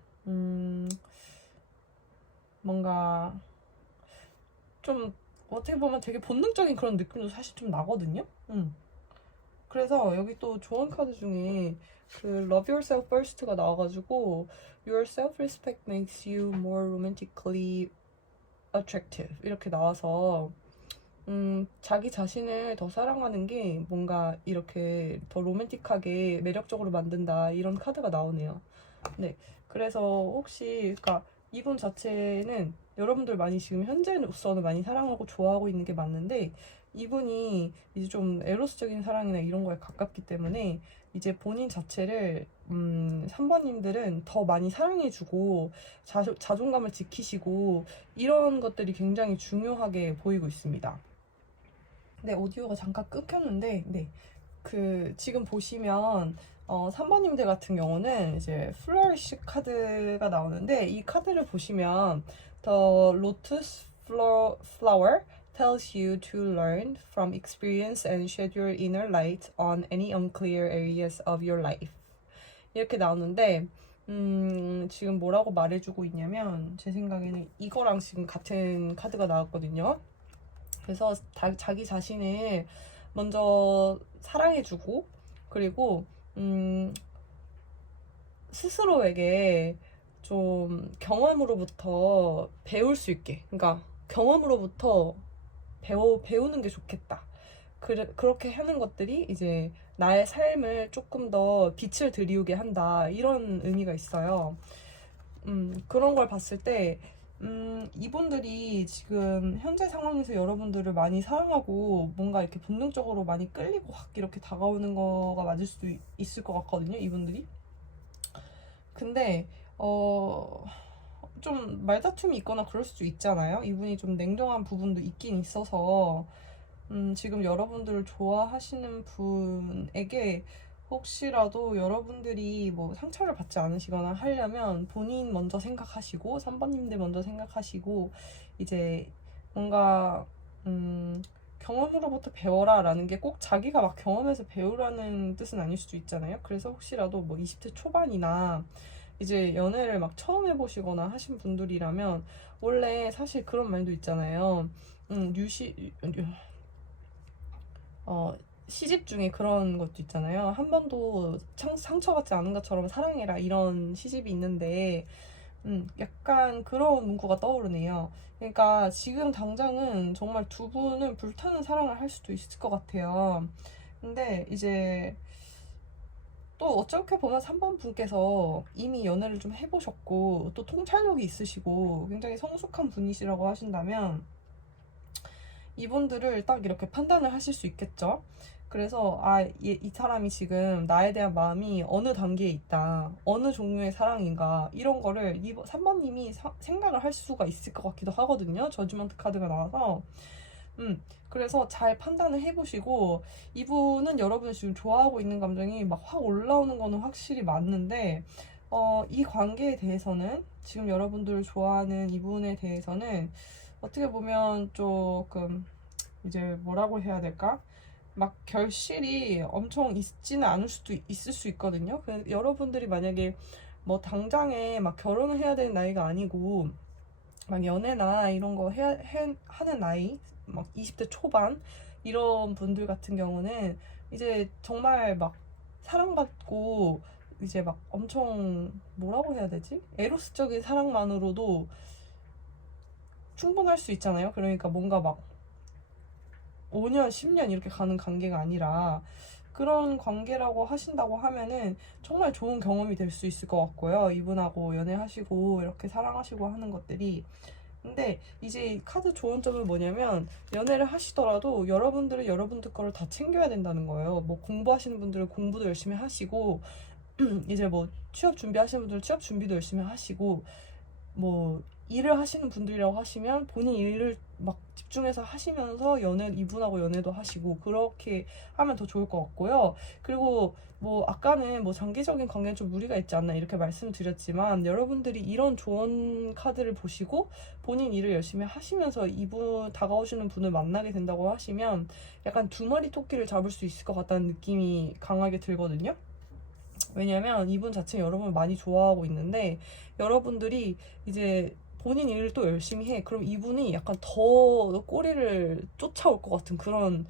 뭔가 좀 어떻게 보면 되게 본능적인 그런 느낌도 사실 좀 나거든요? 그래서 여기 또 좋은 카드 중에 그 Love Yourself First가 나와가지고 Your self-respect makes you more romantically attractive 이렇게 나와서 자기 자신을 더 사랑하는 게 뭔가 이렇게 더 로맨틱하게 매력적으로 만든다 이런 카드가 나오네요. 네, 그래서 혹시 그러니까 이분 자체는 여러분들 많이 지금 현재로서는 많이 사랑하고 좋아하고 있는 게 맞는데 이분이 이제 좀 에로스적인 사랑이나 이런 거에 가깝기 때문에 이제 본인 자체를 3번님들은 더 많이 사랑해주고 자존감을 지키시고 이런 것들이 굉장히 중요하게 보이고 있습니다. 네, 오디오가 잠깐 끊겼는데, 네. 그, 지금 보시면, 3번님들 같은 경우는 이제 플러리쉬 카드가 나오는데, 이 카드를 보시면, The Lotus Flower tells you to learn from experience and shed your inner light on any unclear areas of your life. 이렇게 나오는데, 지금 뭐라고 말해주고 있냐면, 제 생각에는 이거랑 지금 같은 카드가 나왔거든요. 그래서 자기 자신을 먼저 사랑해주고 그리고 스스로에게 좀 경험으로부터 배울 수 있게 그러니까 경험으로부터 배우는 게 좋겠다. 그렇게 하는 것들이 이제 나의 삶을 조금 더 빛을 들이우게 한다 이런 의미가 있어요. 그런 걸 봤을 때 이분들이 지금 현재 상황에서 여러분들을 많이 사랑하고 뭔가 이렇게 본능적으로 많이 끌리고 확 이렇게 다가오는 거가 맞을 수도 있을 것 같거든요, 이분들이. 근데, 좀 말다툼이 있거나 그럴 수도 있잖아요. 이분이 좀 냉정한 부분도 있긴 있어서, 지금 여러분들을 좋아하시는 분에게 혹시라도 여러분들이 뭐 상처를 받지 않으시거나 하려면 본인 먼저 생각하시고 3번님들 먼저 생각하시고 이제 뭔가 경험으로부터 배워라 라는 게 꼭 자기가 막 경험해서 배우라는 뜻은 아닐 수도 있잖아요. 그래서 혹시라도 뭐 20대 초반이나 이제 연애를 막 처음 해보시거나 하신 분들이라면 원래 사실 그런 말도 있잖아요. 시집 중에 그런 것도 있잖아요. 한 번도 상처받지 않은 것처럼 사랑해라 이런 시집이 있는데 약간 그런 문구가 떠오르네요. 그러니까 지금 당장은 정말 두 분은 불타는 사랑을 할 수도 있을 것 같아요. 근데 이제 또 어떻게 보면 3번 분께서 이미 연애를 좀 해보셨고 또 통찰력이 있으시고 굉장히 성숙한 분이시라고 하신다면 이분들을 딱 이렇게 판단을 하실 수 있겠죠. 그래서 이 사람이 지금 나에 대한 마음이 어느 단계에 있다, 어느 종류의 사랑인가 이런 거를 3번님이 생각을 할 수가 있을 것 같기도 하거든요. 저지먼트 카드가 나와서 그래서 잘 판단을 해보시고 이분은 여러분이 지금 좋아하고 있는 감정이 막 확 올라오는 거는 확실히 맞는데 이 관계에 대해서는 지금 여러분들을 좋아하는 이분에 대해서는 어떻게 보면 조금 이제 뭐라고 해야 될까? 막 결실이 엄청 있지는 않을 수도 있을 수 있거든요. 여러분들이 만약에 뭐 당장에 막 결혼을 해야 되는 나이가 아니고 막 연애나 이런 거 하는 나이 막 20대 초반 이런 분들 같은 경우는 이제 정말 막 사랑받고 이제 막 엄청 뭐라고 해야 되지? 에로스적인 사랑만으로도 충분할 수 있잖아요. 그러니까 뭔가 막 5년, 10년 이렇게 가는 관계가 아니라 그런 관계라고 하신다고 하면은 정말 좋은 경험이 될 수 있을 것 같고요. 이분하고 연애하시고 이렇게 사랑하시고 하는 것들이. 근데 이제 이 카드 좋은 점은 뭐냐면 연애를 하시더라도 여러분들은 여러분들 거를 다 챙겨야 된다는 거예요. 뭐 공부하시는 분들은 공부도 열심히 하시고 이제 뭐 취업 준비하시는 분들은 취업 준비도 열심히 하시고 뭐 일을 하시는 분들이라고 하시면 본인 일을 막 집중해서 하시면서 이분하고 연애도 하시고 그렇게 하면 더 좋을 것 같고요. 그리고 뭐 아까는 뭐 장기적인 관계는 좀 무리가 있지 않나 이렇게 말씀드렸지만 여러분들이 이런 좋은 카드를 보시고 본인 일을 열심히 하시면서 이분 다가오시는 분을 만나게 된다고 하시면 약간 두 마리 토끼를 잡을 수 있을 것 같다는 느낌이 강하게 들거든요. 왜냐면 이분 자체 여러분을 많이 좋아하고 있는데 여러분들이 이제 본인 일을 또 열심히 해. 그럼 이분이 약간 더 꼬리를 쫓아올 것 같은 그런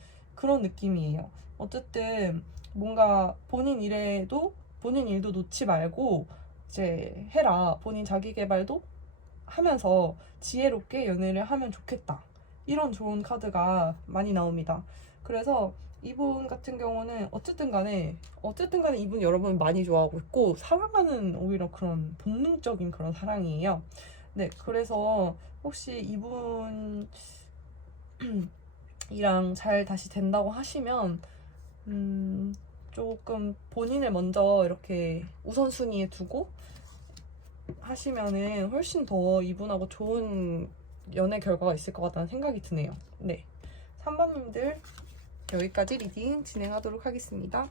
느낌이에요. 어쨌든 뭔가 본인 일도 놓지 말고 이제 해라. 본인 자기 개발도 하면서 지혜롭게 연애를 하면 좋겠다. 이런 좋은 카드가 많이 나옵니다. 그래서 이분 같은 경우는 어쨌든 간에 이분 여러분 많이 좋아하고 있고 사랑하는 오히려 그런 본능적인 그런 사랑이에요. 네, 그래서 혹시 이분이랑 잘 다시 된다고 하시면 조금 본인을 먼저 이렇게 우선순위에 두고 하시면은 훨씬 더 이분하고 좋은 연애 결과가 있을 것 같다는 생각이 드네요. 네. 3번님들 여기까지 리딩 진행하도록 하겠습니다.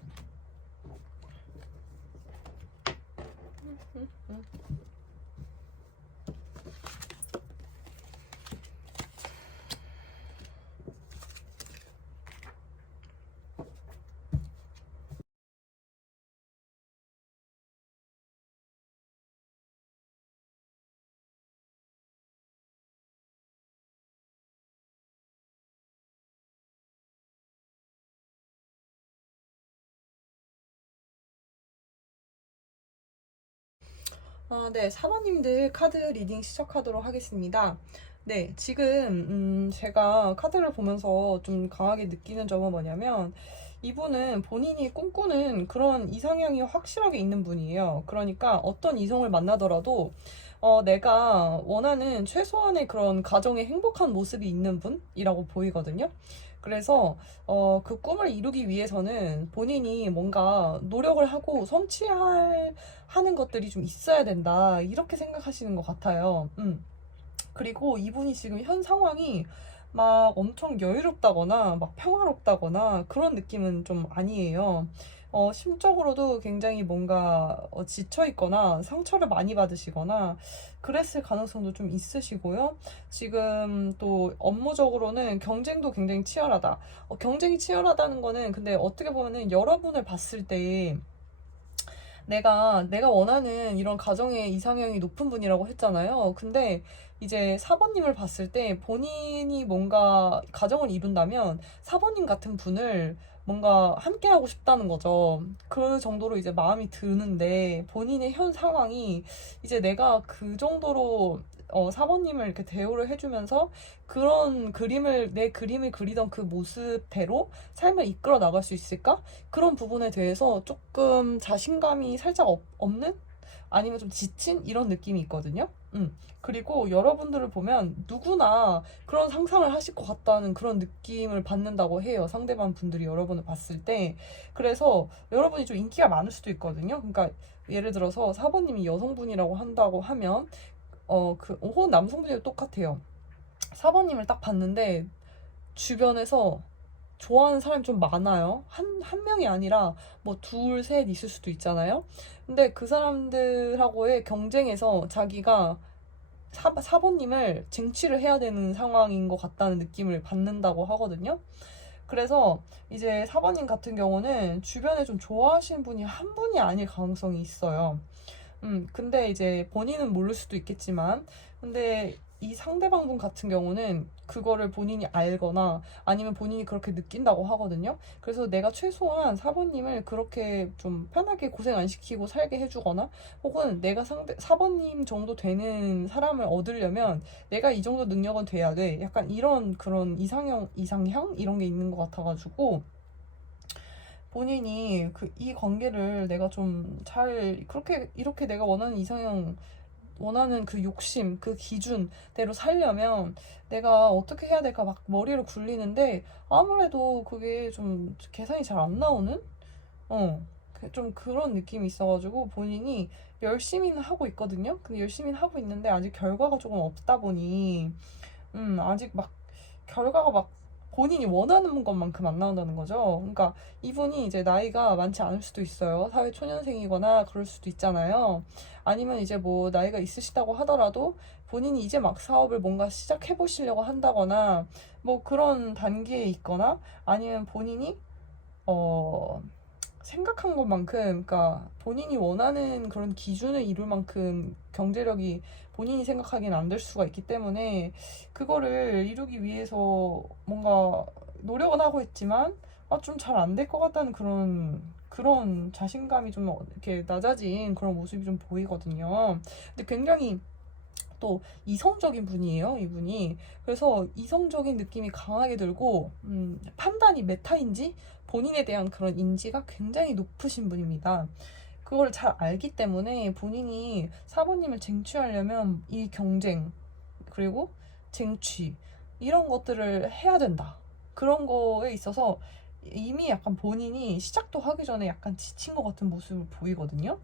네, 사모님들 카드 리딩 시작하도록 하겠습니다. 네, 지금 제가 카드를 보면서 좀 강하게 느끼는 점은 뭐냐면 이분은 본인이 꿈꾸는 그런 이상형이 확실하게 있는 분이에요. 그러니까 어떤 이성을 만나더라도 내가 원하는 최소한의 그런 가정의 행복한 모습이 있는 분이라고 보이거든요. 그래서 그 꿈을 이루기 위해서는 본인이 뭔가 노력을 하고 하는 것들이 좀 있어야 된다. 이렇게 생각하시는 것 같아요. 그리고 이분이 지금 현 상황이 막 엄청 여유롭다거나 막 평화롭다거나 그런 느낌은 좀 아니에요. 심적으로도 굉장히 뭔가 지쳐 있거나 상처를 많이 받으시거나 그랬을 가능성도 좀 있으시고요. 지금 또 업무적으로는 경쟁도 굉장히 치열하다. 경쟁이 치열하다는 거는 근데 어떻게 보면은 여러분을 봤을 때 내가 원하는 이런 가정의 이상형이 높은 분이라고 했잖아요. 근데 이제 사번님을 봤을 때 본인이 뭔가 가정을 이룬다면 사번님 같은 분을 뭔가 함께 하고 싶다는 거죠. 그 정도로 이제 마음이 드는데 본인의 현 상황이 이제 내가 그 정도로 사번님을 이렇게 대우를 해주면서 내 그림을 그리던 그 모습대로 삶을 이끌어 나갈 수 있을까? 그런 부분에 대해서 조금 자신감이 살짝 없는? 아니면 좀 지친? 이런 느낌이 있거든요. 그리고 여러분들을 보면 누구나 그런 상상을 하실 것 같다는 그런 느낌을 받는다고 해요. 상대방 분들이 여러분을 봤을 때. 그래서 여러분이 좀 인기가 많을 수도 있거든요. 그러니까 예를 들어서 사번님이 여성분이라고 한다고 하면, 혹은 남성분이도 똑같아요. 사번님을 딱 봤는데 주변에서 좋아하는 사람이 좀 많아요. 한 명이 아니라 뭐 둘, 셋 있을 수도 있잖아요. 근데 그 사람들하고의 경쟁에서 자기가 사번님을 쟁취를 해야 되는 상황인 것 같다는 느낌을 받는다고 하거든요. 그래서 이제 사번님 같은 경우는 주변에 좀 좋아하시는 분이 한 분이 아닐 가능성이 있어요. 근데 이제 본인은 모를 수도 있겠지만, 근데 이 상대방분 같은 경우는 그거를 본인이 알거나 아니면 본인이 그렇게 느낀다고 하거든요. 그래서 내가 최소한 4번님을 그렇게 좀 편하게 고생 안 시키고 살게 해주거나 혹은 내가 4번님 정도 되는 사람을 얻으려면 내가 이 정도 능력은 돼야 돼. 약간 이런 그런 이상향? 이런 게 있는 것 같아가지고 본인이 이 관계를 내가 좀 잘 그렇게 이렇게 내가 원하는 이상형 원하는 그 욕심, 그 기준대로 살려면 내가 어떻게 해야 될까 막 머리를 굴리는데 아무래도 그게 좀 계산이 잘 안 나오는? 좀 그런 느낌이 있어가지고 본인이 열심히는 하고 있거든요. 근데 열심히는 하고 있는데 아직 결과가 조금 없다 보니 아직 막 결과가 막 본인이 원하는 것만큼 안 나온다는 거죠. 그러니까 이분이 이제 나이가 많지 않을 수도 있어요. 사회 초년생이거나 그럴 수도 있잖아요. 아니면 이제 뭐 나이가 있으시다고 하더라도 본인이 이제 막 사업을 뭔가 시작해 보시려고 한다거나 뭐 그런 단계에 있거나 아니면 본인이 어 생각한 것만큼, 그러니까 본인이 원하는 그런 기준을 이룰 만큼 경제력이 본인이 생각하기엔 안 될 수가 있기 때문에 그거를 이루기 위해서 뭔가 노력은 하고 있지만 좀 잘 안 될 것 같다는 그런 자신감이 좀 이렇게 낮아진 그런 모습이 좀 보이거든요. 근데 굉장히 또 이성적인 분이에요, 이분이. 그래서 이성적인 느낌이 강하게 들고 판단이 메타인지 본인에 대한 그런 인지가 굉장히 높으신 분입니다. 그걸 잘 알기 때문에 본인이 4번님을 쟁취하려면 이 경쟁 그리고 쟁취 이런 것들을 해야 된다. 그런 거에 있어서 이미 약간 본인이 시작도 하기 전에 약간 지친 것 같은 모습을 보이거든요.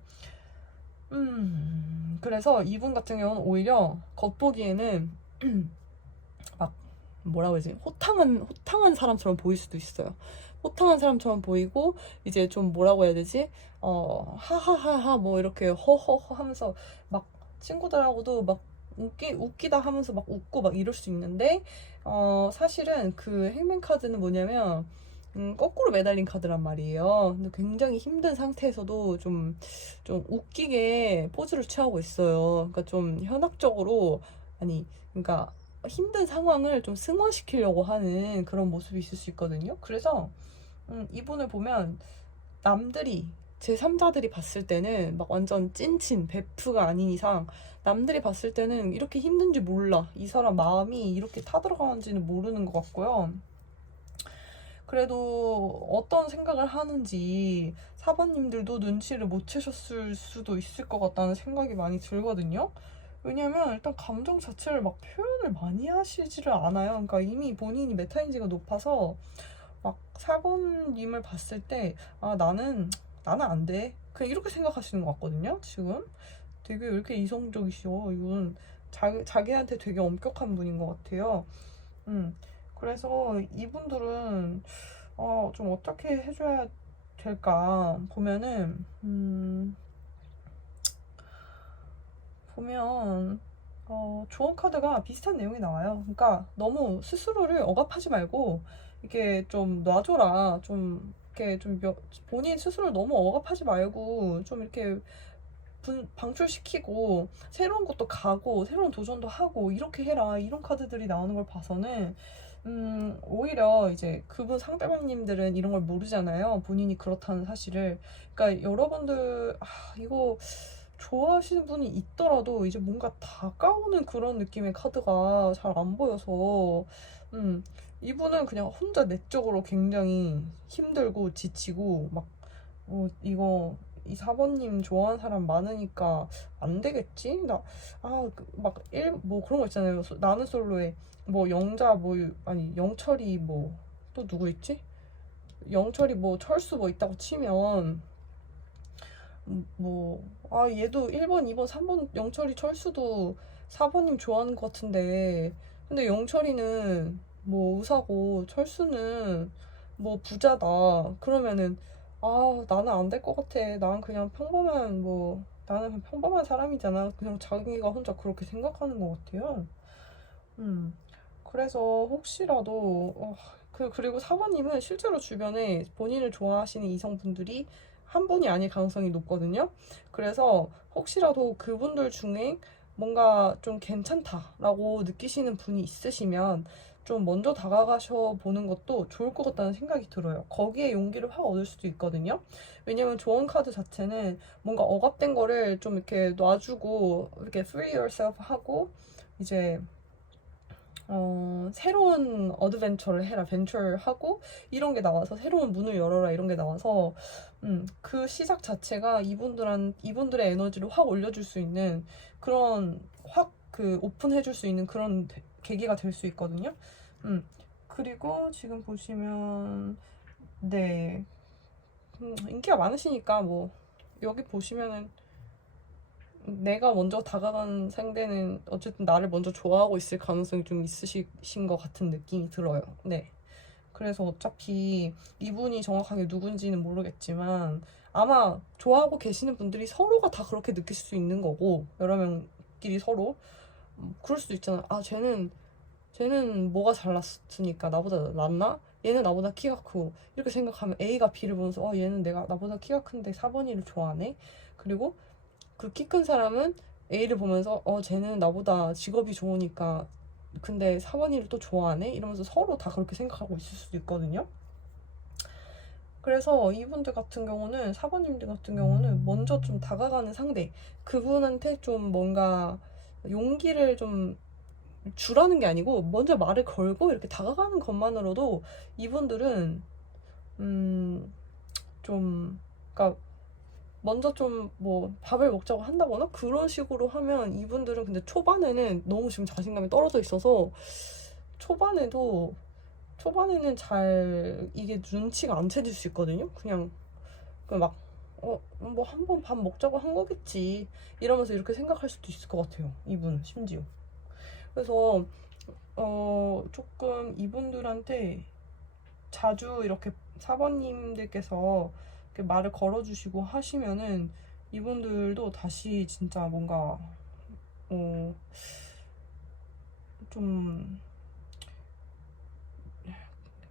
그래서 이분 같은 경우는 오히려 겉보기에는 막 뭐라고 해야지 호탕한 사람처럼 보일 수도 있어요. 호탕한 사람처럼 보이고 이제 좀 뭐라고 해야 되지? 하하하하 뭐 이렇게 허허허 하면서 막 친구들하고도 막 웃기다 하면서 막 웃고 막 이럴 수 있는데 사실은 그 행맨 카드는 뭐냐면 거꾸로 매달린 카드란 말이에요. 근데 굉장히 힘든 상태에서도 좀 웃기게 포즈를 취하고 있어요. 그러니까 좀 현학적으로, 아니, 그러니까 힘든 상황을 좀 승화시키려고 하는 그런 모습이 있을 수 있거든요. 그래서 이분을 보면 남들이 제3자들이 봤을 때는 막 완전 찐친 베프가 아닌 이상 남들이 봤을 때는 이렇게 힘든지 몰라. 이 사람 마음이 이렇게 타들어가는지는 모르는 것 같고요. 그래도 어떤 생각을 하는지 사번님들도 눈치를 못 채셨을 수도 있을 것 같다는 생각이 많이 들거든요. 왜냐면 일단 감정 자체를 막 표현을 많이 하시지를 않아요. 그러니까 이미 본인이 메타인지가 높아서 막 4번님을 봤을 때 나는 안 돼. 그냥 이렇게 생각하시는 것 같거든요. 지금 되게 왜 이렇게 이성적이시오. 이분 자기한테 되게 엄격한 분인 것 같아요. 그래서 이분들은 좀 어떻게 해줘야 될까 보면은 보면 조언 카드가 비슷한 내용이 나와요. 그러니까 너무 스스로를 억압하지 말고 이렇게 좀 놔줘라. 좀 이렇게 본인 스스로를 너무 억압하지 말고 좀 이렇게 방출시키고 새로운 것도 가고 새로운 도전도 하고 이렇게 해라. 이런 카드들이 나오는 걸 봐서는 오히려 이제 그분 상대방님들은 이런 걸 모르잖아요. 본인이 그렇다는 사실을. 그러니까 여러분들 이거 좋아하시는 분이 있더라도 이제 뭔가 다가오는 그런 느낌의 카드가 잘 안 보여서 이분은 그냥 혼자 내적으로 굉장히 힘들고 지치고 막 이거 이 4번님 좋아하는 사람 많으니까 안 되겠지? 뭐 그런 거 있잖아요. 나는 솔로에 뭐 영자 뭐 아니 영철이 뭐 또 누구 있지? 영철이 뭐 철수 뭐 있다고 치면 얘도 1번, 2번, 3번 영철이 철수도 4번님 좋아하는 것 같은데 근데 영철이는 뭐 의사고 철수는 뭐 부자다. 그러면은 나는 안 될 것 같아. 나는 그냥 평범한 사람이잖아. 그냥 자기가 혼자 그렇게 생각하는 것 같아요. 음. 그래서 혹시라도 그리고 사모님은 실제로 주변에 본인을 좋아하시는 이성분들이 한 분이 아닐 가능성이 높거든요. 그래서 혹시라도 그분들 중에 뭔가 좀 괜찮다라고 느끼시는 분이 있으시면 좀 먼저 다가가셔 보는 것도 좋을 것 같다는 생각이 들어요. 거기에 용기를 확 얻을 수도 있거든요. 왜냐면 조언 카드 자체는 뭔가 억압된 거를 좀 이렇게 놔주고 이렇게 free yourself 하고 이제 새로운 어드벤처를 해라, 벤처를 하고 이런 게 나와서 새로운 문을 열어라 이런 게 나와서 그 시작 자체가 이분들의 에너지를 확 올려줄 수 있는 그런 확 그 오픈해줄 수 있는 그런 계기가 될 수 있거든요. 그리고 지금 보시면 네 인기가 많으시니까 뭐 여기 보시면은 내가 먼저 다가간 상대는 어쨌든 나를 먼저 좋아하고 있을 가능성이 좀 있으신 것 같은 느낌이 들어요. 네. 그래서 어차피 이분이 정확하게 누군지는 모르겠지만 아마 좋아하고 계시는 분들이 서로가 다 그렇게 느낄 수 있는 거고 여러 명끼리 서로 그럴 수도 있잖아. 아 쟤는 뭐가 잘났으니까 나보다 낫나? 얘는 나보다 키가 크고 이렇게 생각하면 A가 B를 보면서 얘는 나보다 키가 큰데 4번이를 좋아하네. 그리고 그 키 큰 사람은 A를 보면서 쟤는 나보다 직업이 좋으니까 근데 4번이를 또 좋아하네? 이러면서 서로 다 그렇게 생각하고 있을 수도 있거든요. 그래서 이분들 같은 경우는 4번님들 같은 경우는 먼저 좀 다가가는 상대 그분한테 좀 뭔가 용기를 좀 주라는 게 아니고 먼저 말을 걸고 이렇게 다가가는 것만으로도 이분들은 좀 그러니까 먼저 좀 뭐 밥을 먹자고 한다거나 그런 식으로 하면 이분들은 근데 초반에는 너무 지금 자신감이 떨어져 있어서 초반에는 잘 이게 눈치가 안 채질 수 있거든요. 그냥 막 뭐 한 번 밥 먹자고 한 거겠지 이러면서 이렇게 생각할 수도 있을 것 같아요. 이분 심지어. 그래서 조금 이분들한테 자주 이렇게 사번님들께서 이렇게 말을 걸어주시고 하시면은 이분들도 다시 진짜 뭔가 좀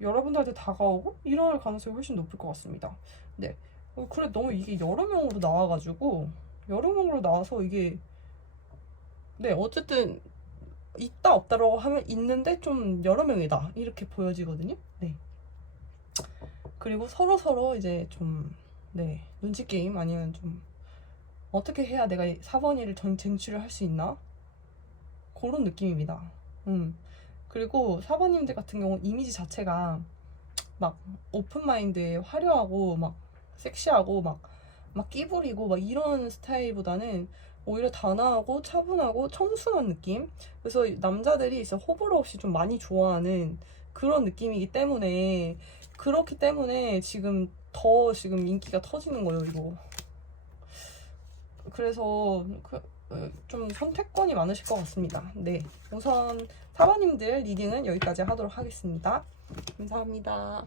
여러분들한테 다가오고 이럴 가능성이 훨씬 높을 것 같습니다. 네. 그래 너무 이게 여러 명으로 나와가지고 여러 명으로 나와서 이게 네 어쨌든 있다 없다라고 하면 있는데 좀 여러 명이다 이렇게 보여지거든요. 네. 그리고 서로 이제 좀 네 눈치 게임 아니면 좀 어떻게 해야 내가 4번이를 쟁취를 할 수 있나 그런 느낌입니다. 그리고 4번님들 같은 경우는 이미지 자체가 막 오픈마인드에 화려하고 막 섹시하고 막 끼부리고 막 이런 스타일보다는 오히려 단아하고 차분하고 청순한 느낌. 그래서 남자들이 진짜 호불호 없이 좀 많이 좋아하는 그런 느낌이기 때문에 그렇기 때문에 지금 인기가 터지는 거예요, 이거. 그래서 좀 선택권이 많으실 것 같습니다. 네, 우선 사바님들 리딩은 여기까지 하도록 하겠습니다. 감사합니다.